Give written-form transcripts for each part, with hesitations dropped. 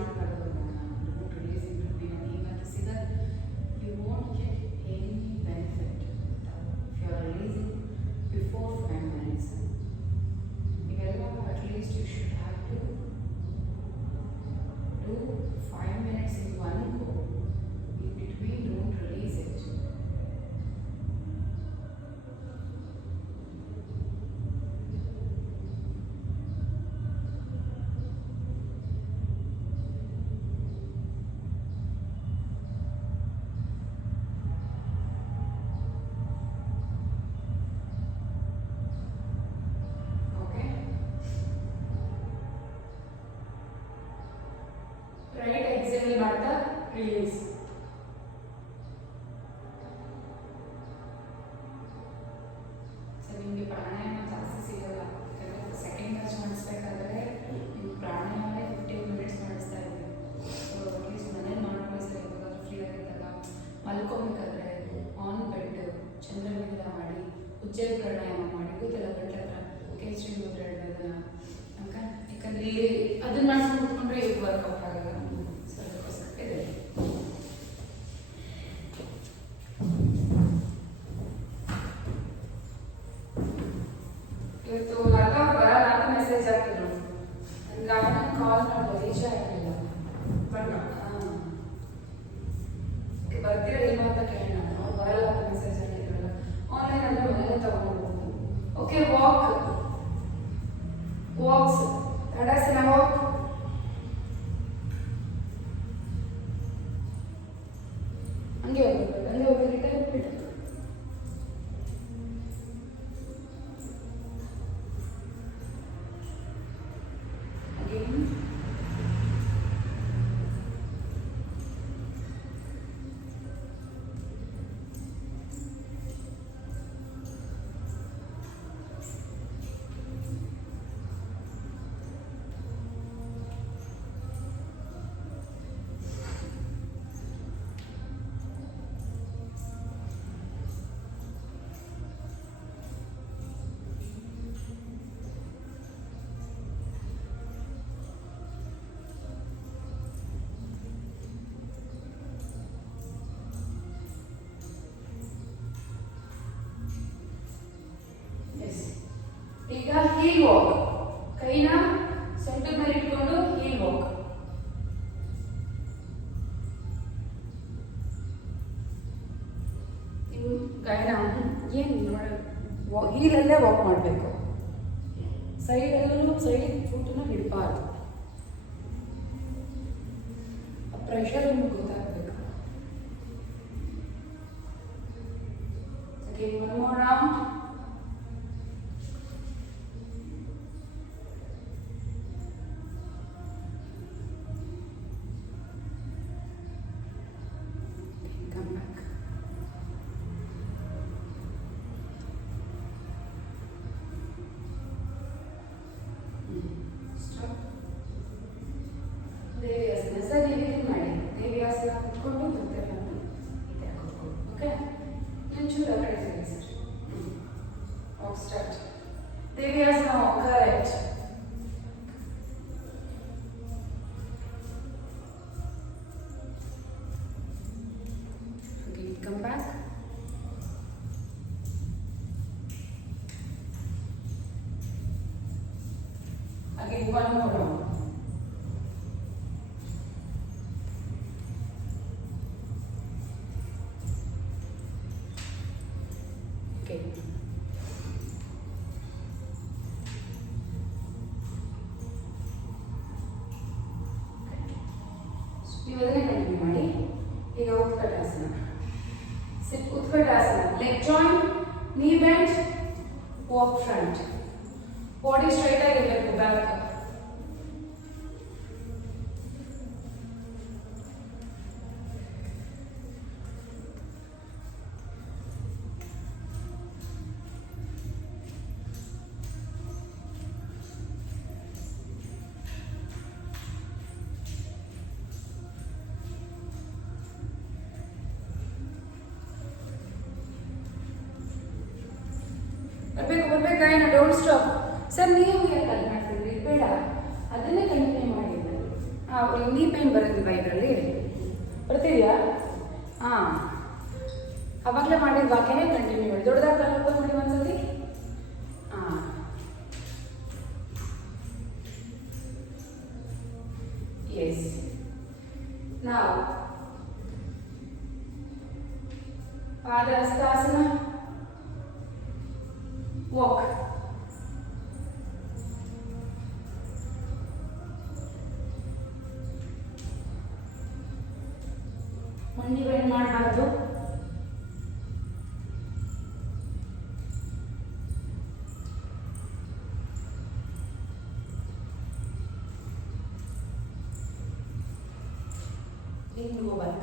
ಮಾಡಬಾರ್ದು, don't release in between. ಮತ್ತು ಸಿದ you won't get any benefit if you are releasing before 5 minutes. ಇವೆಲ್ಲ at least you should have to do 5 minutes in one go. In between, don't release it. Okay? Right exhale ಮಾಡ್ತಾ release. ನಿಮಗೆ ಪ್ರಾಣಾಯಾಮ ಜಾಸ್ತಿ ಸಿಗಲ್ಲ, ಯಾಕಂದರೆ second batch ಮಾಡಿಸ್ಬೇಕಾದ್ರೆ ನೀವು ಪ್ರಾಣಾಯಾಮನೇ 15 minutes ಮಾಡಿಸ್ತಾ ಇದ್ದೀವಿ. ಸೊ ಅಟ್ಲೀಸ್ಟ್ ಮನೇಲಿ ಮಾಡ್ಕೊಳ್ಳಿ ಸರ್. ಇವಾಗಾದ್ರೂ ಫ್ರೀ ಆಗಿದ್ದಾಗ ಮಲ್ಕೊಬೇಕಾದ್ರೆ ಆನ್ ಬೆಡ್ ಚಂದ್ರನಿಂದ ಮಾಡಿ ಉಜ್ಜಯ ಪ್ರಾಣಾಯಾಮ ಮಾಡಿ ಗೊತ್ತಿಲ್ಲ ಗಂಟೆ ಹತ್ರ ಕೇಸರಿ ಮುದ್ರೆ ಅದನ್ನು ಓಕೆ. ಯಾಕಂದರೆ ಇಲ್ಲಿ ಅದನ್ನ ಮಾಡ್ಕೊಂಡು ಕೂತ್ಕೊಂಡ್ರೆ ಇದು ವರ್ಕೌಟ್ ಆಗಲ್ಲ. ಇವತ್ತು ಲತಾ ಬರಲ್ಲ ಅಂತ ಮೆಸೇಜ್ ಹಾಕಿದ್ರು. ನನಗೆ ಅವನ ಕಾಲ್ ಮಾಡಿದೆ, ರೀಚ್ ಆಗಿರಲಿಲ್ಲ. ಬರ್ತೀರಾ ಇಲ್ಲ ಅಂತ ಕೇಳಿ ನಾನು ಬರಲ್ಲ ಅಂತ ಮೆಸೇಜ್ ಹಾಕಿದ್ರಲ್ಲ. ಆನ್ಲೈನ್ ಅಂದರೆ ಮನೇಲೆ ತಗೊಂಡ್ಬೋದು. Okay, walks tadasana walk. ಹಂಗೆ ಹೋಗ್ಬೇಕು, ಹಂಗೆ ಹೋಗ್ಬೇಕು, ಬಿಟ್ಟು ಈಗ ಹೀಲ್ ವಾಕ್. ಕೈನ ಸೊಂಟದ ಮೇಲೆ ಇಟ್ಕೊಂಡು ಹೀಲ್ ವಾಕ್. ನೀವು ಗೈನ ಏನು ನೋಡಿ ಹೀಲಲ್ಲೇ ವಾಕ್ ಮಾಡಬೇಕು. ಸೈಡಲ್ಲೂ ಸೈಡ್ ಫುಟನ್ನ ಹಿಡಬಾರ್ದು. ಪ್ರೆಷರ್ ನಿಮ್ಗೆ ಗೊತ್ತಾಗಬೇಕು. Okay, one more round. Deviasana sir, ನೀವು ಇದು ಮಾಡಿ. ದೇವಿಯಾಸನ ಕುತ್ಕೊಂಡು ಮತ್ತೆ ನಾನು ಇದೆ ಹಾಕೋದು. ಓಕೆ, ಒಂಚೂರು ಆ ಕಡೆ ಸರಿ sir. Walk start. Deviasana correct. Okay, come back. Again, one more round. Okay. ನೀವು ಅದನ್ನೇ ಕಂಟಿನ್ಯೂ ಮಾಡಿ. ಈಗ utkatasana. Utkatasana. Leg joint, knee bend, walk front. Body straight ಆಗಿರಬೇಕು. ಬ್ಯಾಕ್. ಬರ್ಬೇಕಾಯ್ನ ಡೋಂಟ್ ಸ್ಟಾಪ್. ಸರ್ ನೀವು ಯಾಕೆ ಅಲ್ಲಿ ಮಾಡ್ತಿದ್ರಿ? ಬೇಡ, ಅದನ್ನೇ ಕಂಟಿನ್ಯೂ ಮಾಡಿ. ನೀ ಪೇನ್ ಬರೋದಿಲ್ವಾ ಇದರಲ್ಲಿ? ಬರ್ತಿದೆಯಾ? ಹಾಂ, ಅವಾಗಲೇ ಮಾಡಿದ ವಾಕ್ಯನೇ ಕಂಟಿನ್ಯೂ ಮಾಡಿ. ದೊಡ್ಡದಾಗಿ ಓಪನ್ ಮಾಡಿ ಒಂದ್ಸತಿ. ಹಾಂ, ಎಸ್. ನಾವು ಪಾದಹಸ್ತಾಸನ, ವಾಕ್. ಮಂಡಿ ಬೆಂಡ್ ಮಾಡಬಾರ್ದು. go back.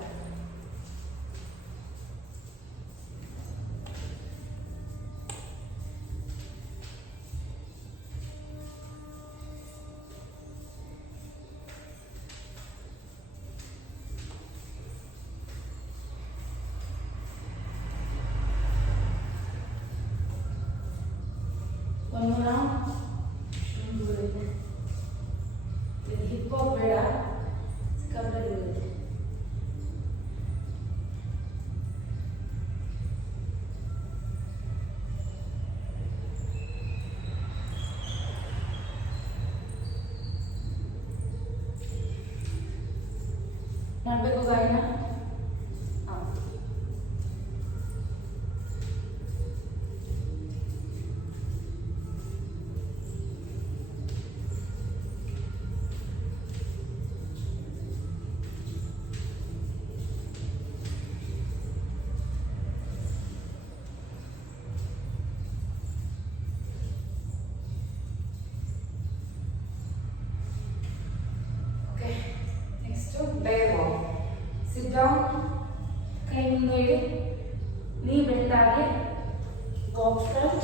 One more round. Hip hop ಬೇಡ, ಸಿಕ್ಕಾಪಟ್ಟೆ ಇರುತ್ತೆ. ಮಾಡಬೇಕು ಗಾಯನ. Bear walk. Sit down. ಕೈ ಮುಂದೆ ಇಡಿ. knee bend ಆಗಿ walk front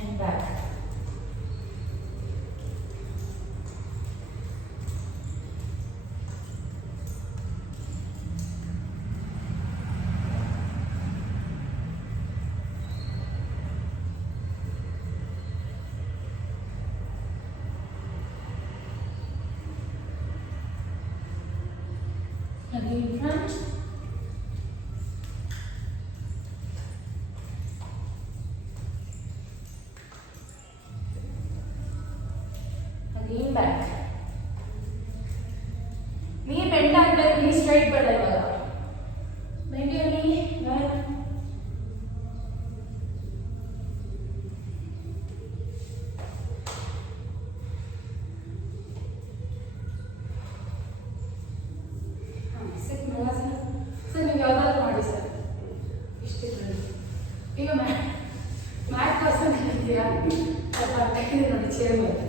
and back. Again in front. Again back. Knee bend ಆದ್ರೆ knee straight ಬೇಡ ಇವಾಗ. Bend your knee back. Sir ನೀವು ಯಾವ್ದಾದ್ರು ಮಾಡಿ ಸರ್, ಇಷ್ಟಿದ್ರೆ ಈಗ ಮ್ಯಾಟ್ ಪರ್ಸನ್ ಇದ್ದೀರಾ ಸ್ವಲ್ಪ ಟೆಕ್ನಿಕ್ ನೋಡಿ ಚೇರ್ ಮೇಲೆ.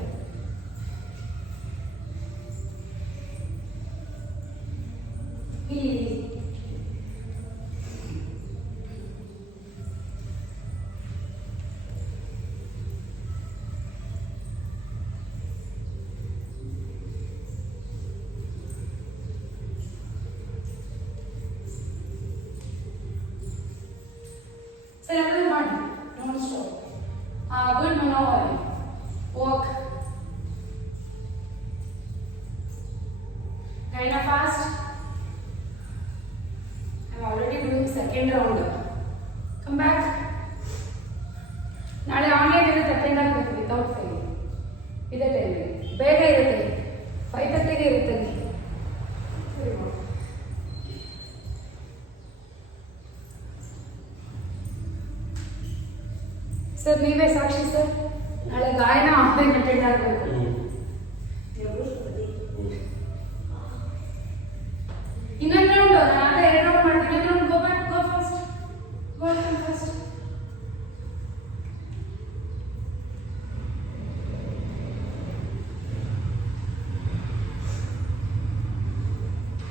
ಇಲ್ಲಿ ಸರ್ ಅದನ್ನು ಮಾಡಿ, don't stop. Good Manohar. Walk kind of fast. I'm already doing second round. Come back. ನಾಳೆ ಆನ್ಲೈನ್ ಇರುತ್ತೆ, ಅಟೆಂಡ್ ಆಗಬೇಕು ವಿತೌಟ್ ಫೈಲ್. ಇದೇ ಟೈಮ್ಗೆ ಬೇಗ ಇರುತ್ತೆ, 5:30ಗೆ ಇರುತ್ತೆ. ಸರ್ ನೀವೇ ಸಾಕ್ಷಿ ಸರ್, ನಾಳೆ ಗಾಯನ ಆನ್ಲೈನ್ ಅಟೆಂಡ್ ಆಗಬೇಕು. ಇನ್ನೊಂದು ರೌಂಡ್, ನಾನು 2 ರೌಂಡ್ ಮಾಡ್ತೀನಿ. ಇನ್ನೊಂದು go back, go fast, go fast.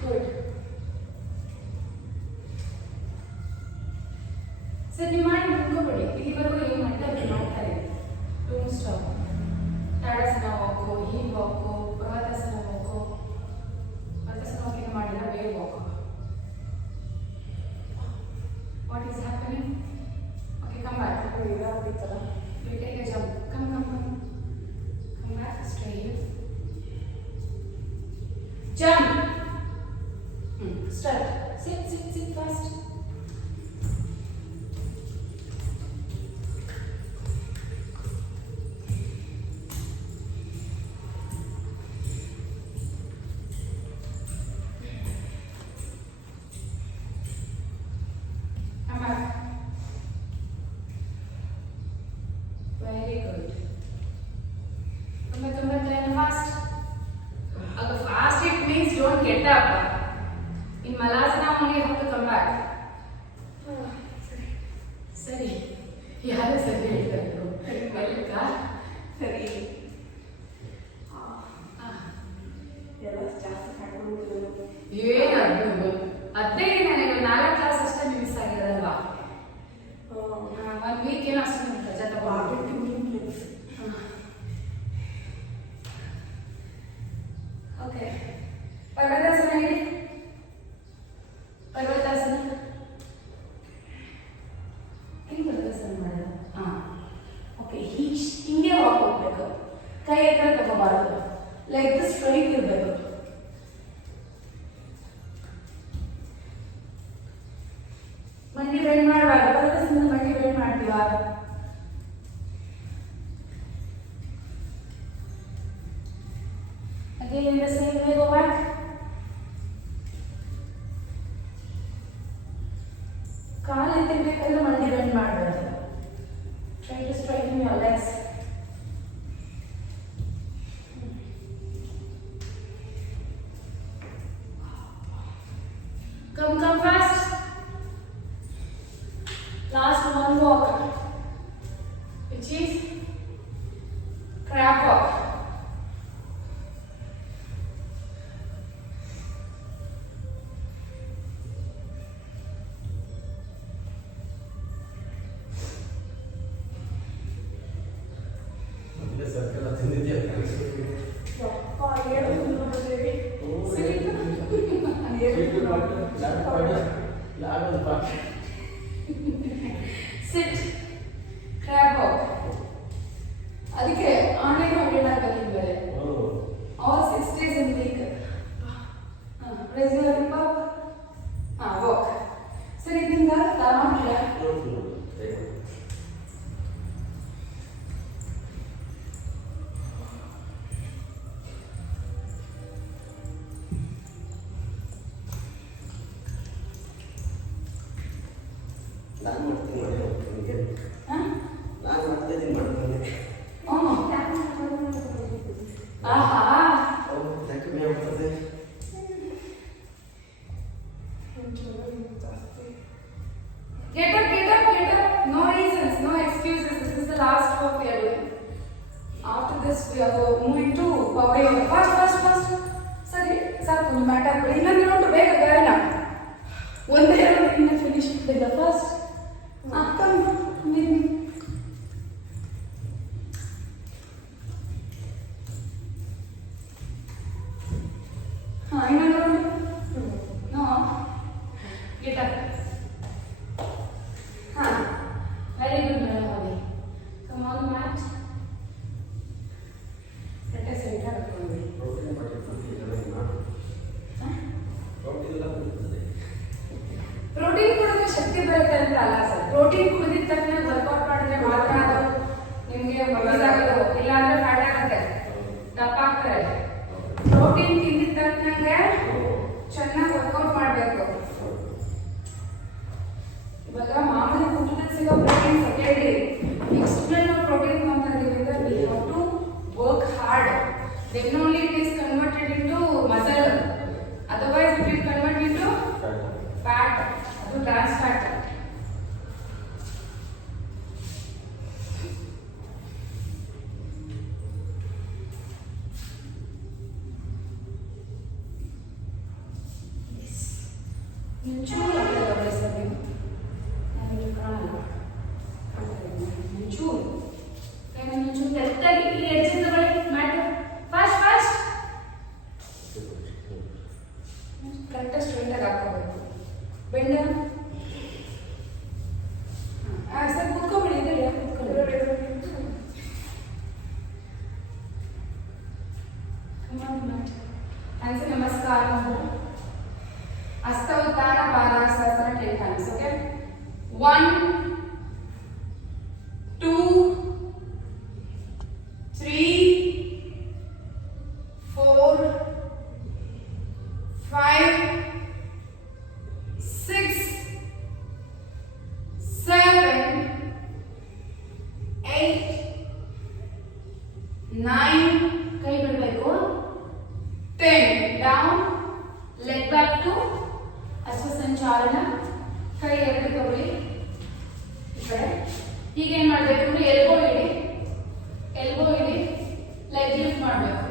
Good sir, ನೀವು ಮಾಡಿ ಮುಗ್ಕೋಬೇಡಿ. ಇಲ್ಲಿವರೆಗೂ ಏನು ಮಾಡ್ತಾ ಮಾಡ್ತಾರೆ. Don't stop. Tadasana walk, heel walk, brihadasana walk. Brihadasana walking ಮಾಡಿಲ್ಲ, wave walk. Jump. Start. Sit fast. Come back. Very good. Come back, Diana, fast. Fast it means don't get up. In Malasana only you have to come back. Sari. ಯಾರು ಸರಿ ಹೇಳ್ತಾರೆ ಮಲ್ಲಿಕ ಸರಿ ಎಲ್ಲ ಜಾಸ್ತಿ ಕಟ್ಕೊಂಡು ಏನಾಗ್ಬೋದು ಅದೇ ನನಗೆ 4 ಕ್ಲಾಸ್ ಅಷ್ಟೇ ಮಿಸ್ ಆಗಿರೋದಲ್ವಾ 1 ವೀಕ್ ಏನೋ ಅಷ್ಟೇ ರಜಾ ತಗೊಂಡು ಓಕೆ ಪರ್ವತಾಸನ ಹೇಳಿ ಪರ್ವತಾಸನ ಹೆಂಗೆ ಪರ್ವತಾಸನ ಮಾಡೋದು ಓಕೆ ಹಿಂಗೆ ವಾಕ್ ಹೋಗ್ಬೇಕು ಕೈ ಹತ್ರ ತಗೋಬಾರ್ದು ಲೈಕ್ ಸ್ಟ್ರೈಟ್ ಇರಬೇಕು ಮಂಡಿ ಬೆಂಡ್ ಮಾಡಬಾರ್ದು ಪರ್ವತಾಸನ ಮಂಡಿ ಬೆಂಡ್ ಮಾಡ್ತೀವ again in the same way go back ಕಾಲು ಎತ್ತಿರ್ಬೇಕಾದ್ರೆ ಮಂಡಿ ಬೆಂಡ್ ಮಾಡಬಾರ್ದು try to straighten your legs come fast last one walk which is crab walk Sit. Crab walk. ಅದಕ್ಕೆ ಆನ್ಲೈನ್ ಅಪ್ಡೇಟ್ ಆಗಬೇಕಿದ್ದಾರೆ all 6 days in week raise your hip up walk ಸರಿ ಇದರಿಂದ ಮಾಡ್ತೀರಾ ನಾನು ಮಾಡ್ತೀನಿ ಯಾಕೆ ಆಗ್ತದೆ Get up. No reasons, no excuses. This is the last work we are doing. After this, we are moving to power yoga. Fast. Sorry, ಸಾಕು ಮ್ಯಾಟ್ ಹಾಕ್ಬಿಡಿ ಇನ್ನೊಂದು ರೌಂಡ್ ಬೇಗ ಬೇಡ ಒಂದೇ ರೌಂಡ್ ಇನ್ನು ಫಿನಿಶ್ ಬೇಗ ಫಸ್ಟ್ ಇನ್ನೊಂದು round no get up very good madam Bobby. Come on mat. Set a center ಹಾಕೊಳ್ಳಿ ಪ್ರೋಟೀನ್ ಕುಡಿದ್ರೆ ಶಕ್ತಿ ಬರುತ್ತೆ ಅಂತ ಅಲ್ಲ ಸರ್ ಪ್ರೋಟೀನ್ ಕುಡಿದಿದ ತಕ್ಷಣ ವರ್ಕೌಟ್ ಮಾಡಿದ್ರೆ ಮಾತ್ರ ಅದು ನಿಮಗೆ ಬಗ್ಗಿಸಾಗೋದು ಇಲ್ಲಾಂದ್ರೆ ಫ್ಯಾಟ್ ಆಗುತ್ತೆ ದಪ್ಪ ಆಗ್ತಾರೆ ಪ್ರೋಟೀನ್ ತಿಂದಿದ ತಕ್ಷಣ ಚೆನ್ನಾಗಿ ವರ್ಕೌಟ್ ಮಾಡಬೇಕು ಇವಾಗ ಮಾಮೂಲಿ ಊಟದಲ್ಲಿ ಸಿಗೋ ಪ್ರೋಟೀನ್ ಸೆಕೆಂಡರಿ ಎಕ್ಸ್ಟರ್ನಲ್ ಪ್ರೋಟೀನ್ ಅಂತ ಹೇಳಿದ್ರೆ we have to work hard then only it is converted into muscle otherwise it will convert into fat ಅದು ಟ್ರಾನ್ಸ್ ಫ್ಯಾಟ್ ಚೂರು ಆಗ್ತದೆ ಸರ್ ನೀವು ನನಗೆ ಕಾಣಲ್ಲ ಚೂರು ಚೂರು ತೆತ್ತಾಗಿ ಈ ಎಡ್ಜಿಂದ ಬಳಿ ಮಾಡಿ ಫಾಸ್ಟ್ ಕರೆಕ್ಟಾಗಿ ಸ್ಟ್ರೈಟಾಗಿ ಹಾಕೋಬೇಕು ಬೆಂಡ ಸರ್ ಕೂತ್ಕೊಬಿಡಿ ಇದೆ ಕೂತ್ಕೊಳ್ಳಿ ಹ್ಯಾಂಡ್ಸ್ ನಮಸ್ಕಾರ ಕಾಲು ಹಸ್ತ ಉತ್ಥಾನ ಪಾದಹಸ್ತಾಸನ 10 times. Okay, 1 2 3 4 5 6 7 8 9 ಕೈ ಬಿಡಬೇಕು 10 ಡೌನ್ ಲೆಗ್ ಬ್ಯಾಕ್ ಟು ಅಶ್ವ ಸಂಚಾಲನ ಕೈ ಎರಡು ತಗೊಳ್ಳಿ ಈ ಕಡೆ ಈಗ ಏನು ಮಾಡಬೇಕು ಅಂದ್ರೆ ಎಲ್ಬೋ ಇಡಿ ಲೆಗ್ ಲಿಫ್ಟ್ ಮಾಡಬೇಕು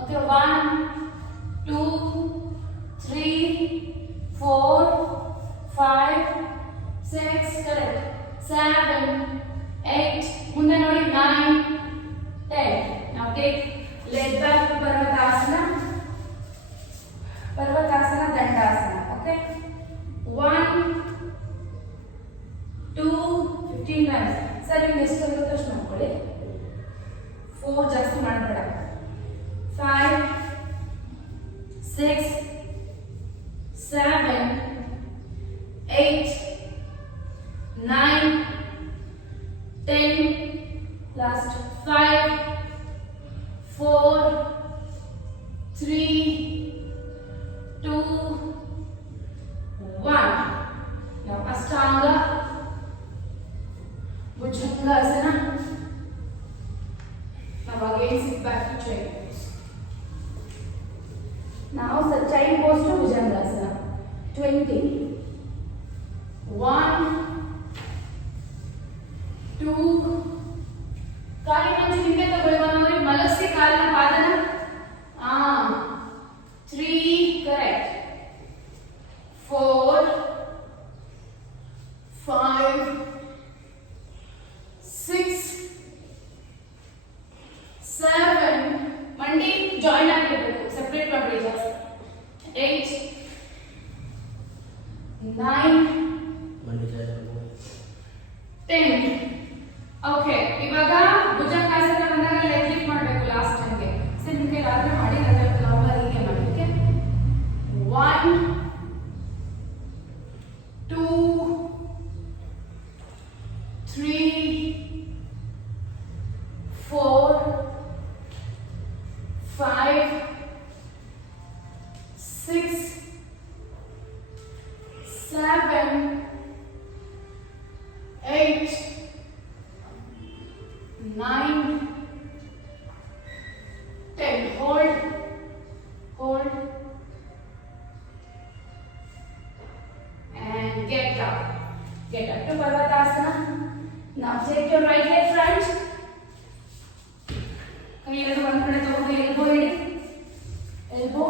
ಓಕೆ 1 2 3 4 5 6 ಕರೆಕ್ಟ್ 7 8 ಮುಂದೆ ನೋಡಿ 9 10 now take leg back to parvatasana dandasana. Okay, 1 2 15 times. Sir ನಿಮ್ಗೆ ಎಷ್ಟು ಆಗುತ್ತೋ ಅಷ್ಟು ಮಾಡ್ಕೊಳ್ಳಿ 4 ಜಾಸ್ತಿ ಮಾಡಬೇಡ 5 6 7 8 9 10 last 5 4 3 2 1. Now Ashtanga Bhujangasana. Now again sit back to chair pose. Now the child pose to Bhujangasana. 20. 1 2 ಕಾಲಿನ ಹಿಂದೆ ತಗೊಳ್ಳುವ ಮಲಗಿಸಿ ಕಾಲಿನ ಪಾದನ 3 ಕರೆಕ್ಟ್ 4 5 6 7 ಮಂಡಿ ಜಾಯಿನ್ ಆಗಿರಬೇಕು ಸೆಪರೇಟ್ ಮಾಡಬೇಡಿ ಜಾಸ್ತಿ 8 9 10. ಓಕೆ, ಇವಾಗ ಭುಜಂಗಾಸನ ಬಂದಾಗ ಲೆಗ್ ಲಿಫ್ಟ್ ಮಾಡಬೇಕು ಲಾಸ್ಟ್ ಟೈಮ್ಗೆ. ಸರ್ ನಿಮಗೆ ರಾತ್ರಿ ಮಾಡಿ ನಾರ್ಮಲ್ ಹೀಗೆ ಮಾಡಿ. ಓಕೆ, 1 2 3 4 5 6 7 8 9 10. Hold and get up to Parvatasana. Now take your right leg front, ಕೈ ಎರಡು ಒಂದು ಕಡೆ ತಗೊಂಡು ಎಲ್ಬೋ ಇಡಿ, ಎಲ್ಬೋ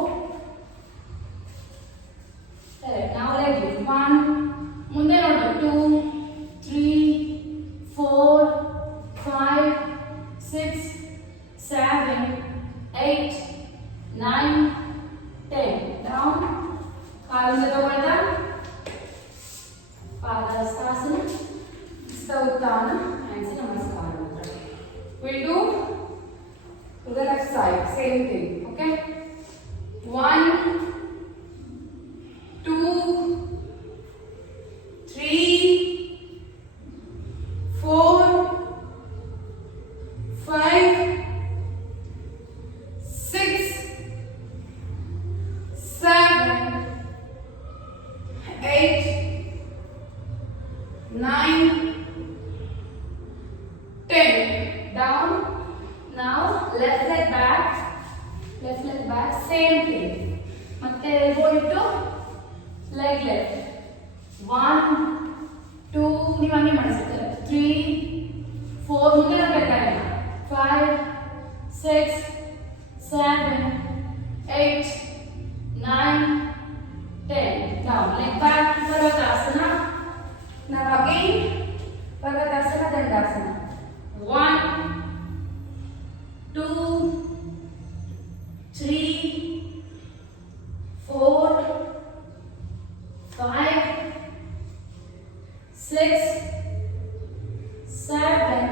ಕರೆಕ್ಟ್. ನಾವು ಲೆಗ್ ಲಿಫ್ಟ್ 1 ಮುಂದೆ ನೋಡಬೇಕು 2 3 4 5 6 7 8 9 10. Down, ಕಾಲಿಂದ ತಗೊಳ್ತಾ ಪಾದಹಸ್ತಾಸನ, ಹಸ್ತ ಉತ್ಥಾನ, hands ನಮಸ್ಕಾರ. We'll do to the left side, same thing. Okay, 1 2 3 4 5 6 7 8 9 10. Down. Now left leg back, same thing. ಮತ್ತೆ elbow ಇಟ್ಟು leg left. 1 2 ನೀವು ಹಂಗೆ ಮಾಡಿಸ್ತಾರೆ 3 4 ಮುಂದೆ ಬೇಕಾಗಿಲ್ಲ 5 6 7 8 9 10. Now leg back, Parvatasana. Now again Parvatasana Dandasana. 1 2 3 4 5 6 7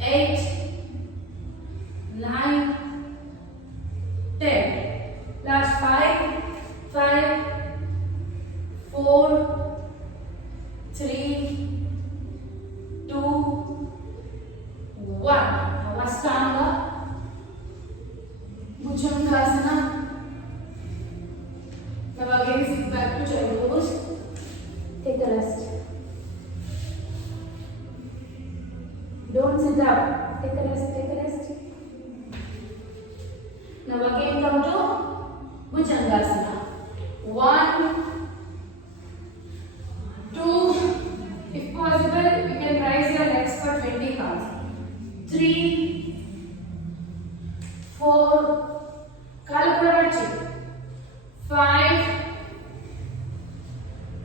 8 9 10. Last 5, 5, 4, 3, 2, 1. Now Ashtanga, Bhujangasana. Now again sit back to child pose. Take a rest. Don't sit up. Take a rest. Take a rest. Now again come to Bhujangasana. 1, 2. If possible, you can raise your legs for 20 counts. 3, 4. Kalu pura marchi. 5,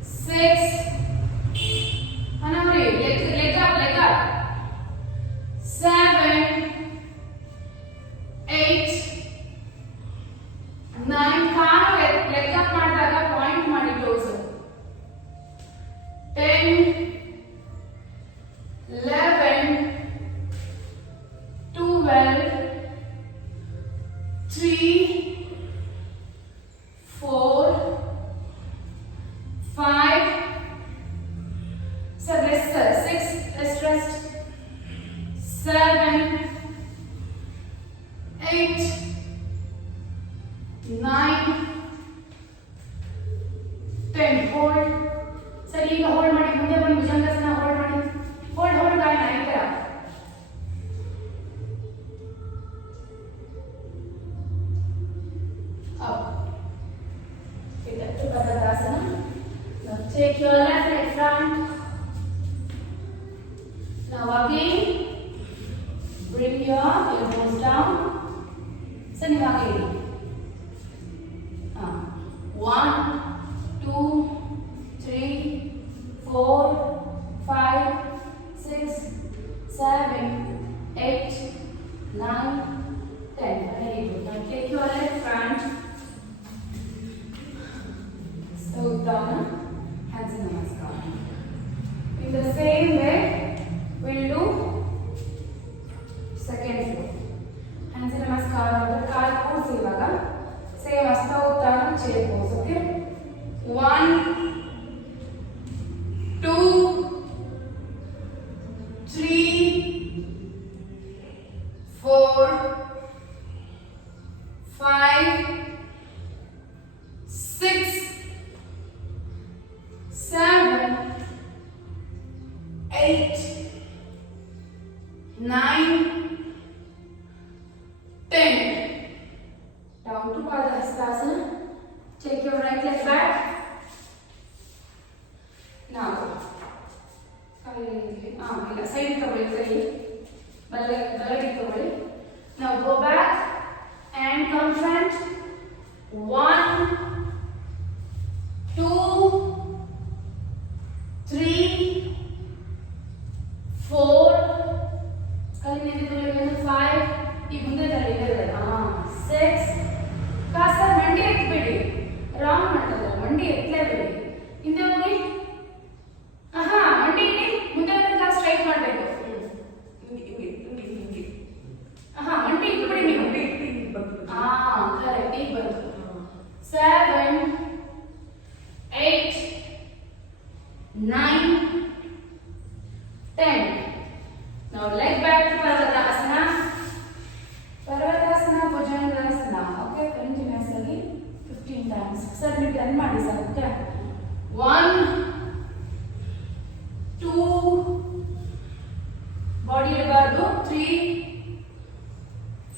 6. Anamri, leg up. 7, 8, 9. Kalu leg up ಮಾಡಿದಾಗ ಪಾಯಿಂಟ್ ಮಾಡಿ toes. 10, 11, 12, 3, 4, 5. So rest, 6. Rest. 7, 8, 9, 10. Hold. ಸರಿ ಈಗ ಹೋಲ್ಡ್ ಮಾಡಿ ಮುಂದೆ ಬಂದು ಭುಜಂಗಾಸನ ಹೋಲ್ಡ್ ಮಾಡಿ ಹೋಲ್ಡ್ ಗಾಯನ ಈ ತರ up to Padmatasana. Now take your left leg front. Now again bring your elbows down. So ನೀವು ಹಾಗೆ ಇಡಿ 1, 2, 3, 4, 5, 6, 7, 8, 9, 10. Very good. Now take your leg front. So down, hands in namaskar. In the same way, we'll do second floor. Hands in namaskar. Our kaal pose ivaga. Same hasta uttana chair pose. Okay. 1, 2, 3, 4, 5, 6, 7, 8, 9, 10. Down to Padhastasana. Take your right leg back. Now, side ತಗೊಳ್ಳಿ ಬಲಗಡೆ ತಗೊಳ್ಳಿ. Now go back and come front. 1, 2, 3, 4. ಕಲ್ಲಿನ ಎದುರುಗಡೆ 5. ಈ ಮುಂದೆ ತಳ್ಳಿ 6. ಕಾಸ ಮಂಡಿ ಎತ್ತಬೇಡಿ. ರಾಂಗ್ ಮಾಡ್ತದೆ. ಮಂಡಿ ಎತ್ತಲೇಬೇಡಿ. ಹಿಂದೆ ಹೋಗಿ. ಮಂಡಿ ಮುಂದೆ ಕಾಲು ಸ್ಟ್ರೈಟ್ ಮಾಡಬೇಕು. ಮಂಡಿ ಇಟ್ಬಿಡಿ ನೀವು. ಕರೆಕ್ಟ್ ಈಗ ಬಂತು. 7, 8, 9, 10. Now leg back to Parvatasana. Parvatasana, Bhujangasana. Okay, continuously 15 times. Sir, ನೀವು 10 ಮಾಡಿ ಸರ್. Okay. 1, 2, body ಇರಬಾರ್ದು. 3,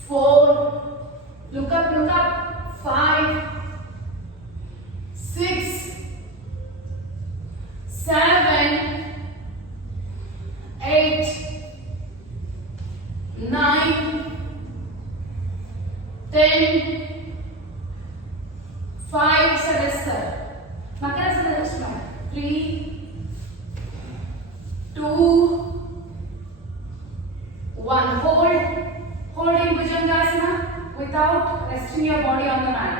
4, look up. 5, 6, 7, 8, 9, 10, 5. Rest. Makarasana rest ಮಾಡಿ. 3, 2, 1. Hold in Bhujangasana without resting your body on the mat.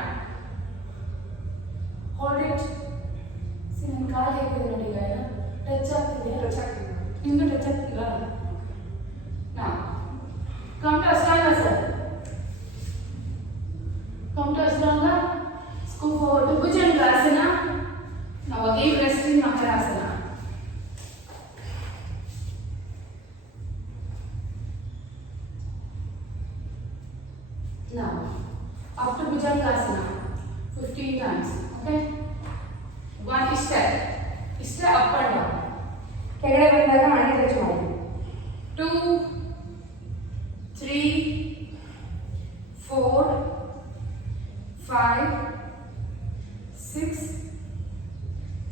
Hold it. See, ನನ್ನ ಕಾಲು ಹೇಗಿದೆ ನೋಡಿ ಈಗ ಟಚ್ ಆಗ್ತಿದೆ. ನಿಮ್ದು ಟಚ್ ಆಗ್ತಿಲ್ಲ. Now, come to Ashtanga, sir. Come to Ashtanga. Scoop forward to Bhujangasana. Now again rest in Makarasana. Now, up to Bhujangasana, 15 times, okay? One step up and down. ಕೆಳಗಡೆ ಬಂದಾಗ ಮನೆ ಟಚ್ ಮಾಡಿ. 2, 3, 4, 5, 6,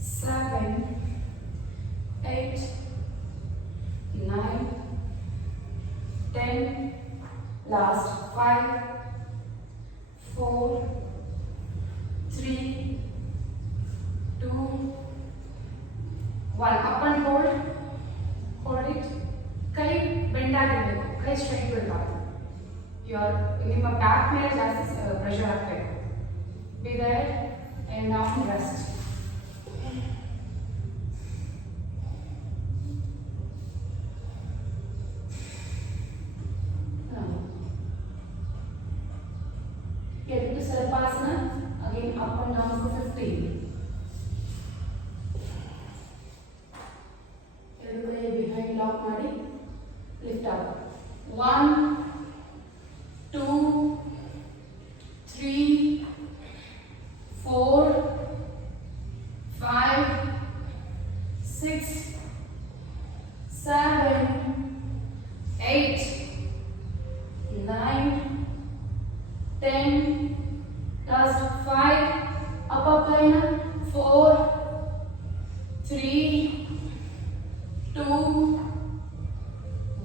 7, 8, 9, 10, last 5, 4, 3, 2, 1. Up and hold it. ಕೈ ಬೆಂಡ್ ಆಗಿರಬೇಕು, ಕೈ ಸ್ಟ್ರೈಟ್ ಇರಬಾರ್ದು. ನಿಮ್ಮ ಬ್ಯಾಕ್ ಮೇಲೆ ಜಾಸ್ತಿ ಪ್ರೆಷರ್ ಹಾಕಬೇಕು. Be there and now rest. Get into Sarvasana. Again up and down for 15. ಎರಡು ಕೈ behind lock ಮಾಡಿ lift up. 1, 2, 3, 4, 5, 6, 7, 8, 9, 10, last 5, up line, 4, 3, 2,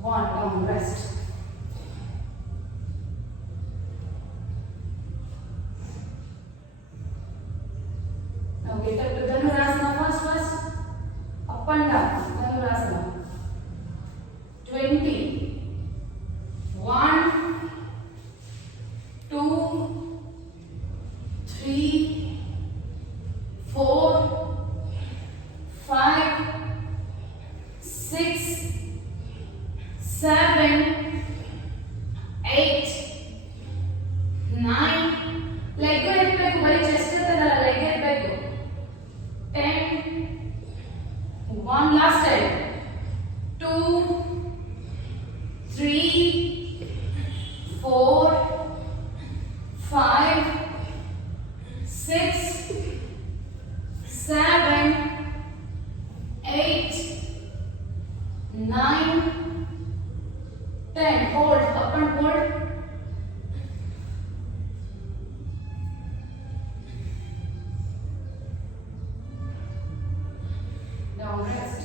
1, down, rest. Now get up to Dhanurasana first. Up and down, Dhanurasana. 20. 1, 2, 3, 4, 5, 6, 7, 8, 9, leg ಇರಬೇಕು, ಬರೀ ಚೆಸ್ಟ್ ಇರ್ತದಲ್ಲ, leg ಇರಬೇಕು. 10, 1 last time, 2, 3, 4, 5, 6, 7, 8, 9, 10. Hold, up and hold. Down, rest.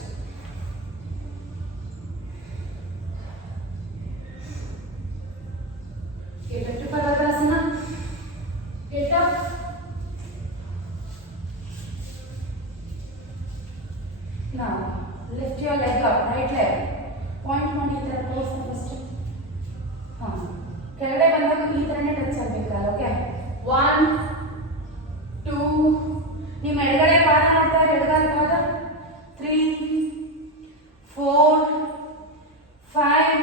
Get up to Palakrasana. Get up. Now, lift your leg up, right leg. Point ಮಾಡಿ ಈ ಥರ close first. ಕೆಳಗಡೆ ಬಂದಾಗ ಈ ಥರನೇ ಟಚ್ ಆಗಬೇಕಲ್ಲ, ಓಕೆ? 1, 2, ನಿಮ್ಮ ಎಡಗಡೆ ಪಾದ ನೋಡ್ತಾ ಇರಿ, ಎಡಗಡೆ ಪಾದ. 3, 4, 5,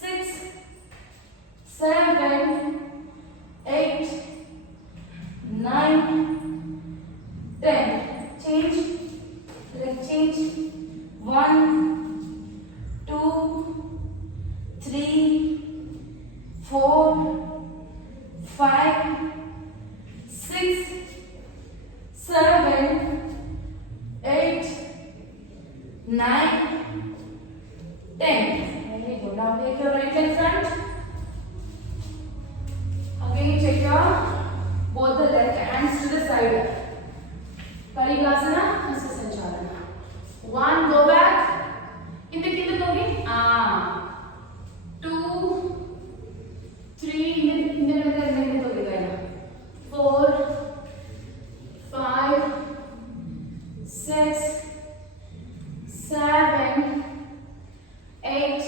6, 7, 8, 9, 10. Change. Leg change. 1, 2, 3, 4, 5, 6, 7, 8, 9, 10. Very good. Now take your right leg front. Again check your both the left hands to the side. Parigasana, Hasta Sanchalana. 1, go back. ಹಿಂದಕ್ಕೆ ಹೋಗಿ. 2, 3, ಹಿಂದೆ ಹೋಗಿ ಕೈನ. 4, 5, 6, 7, 8,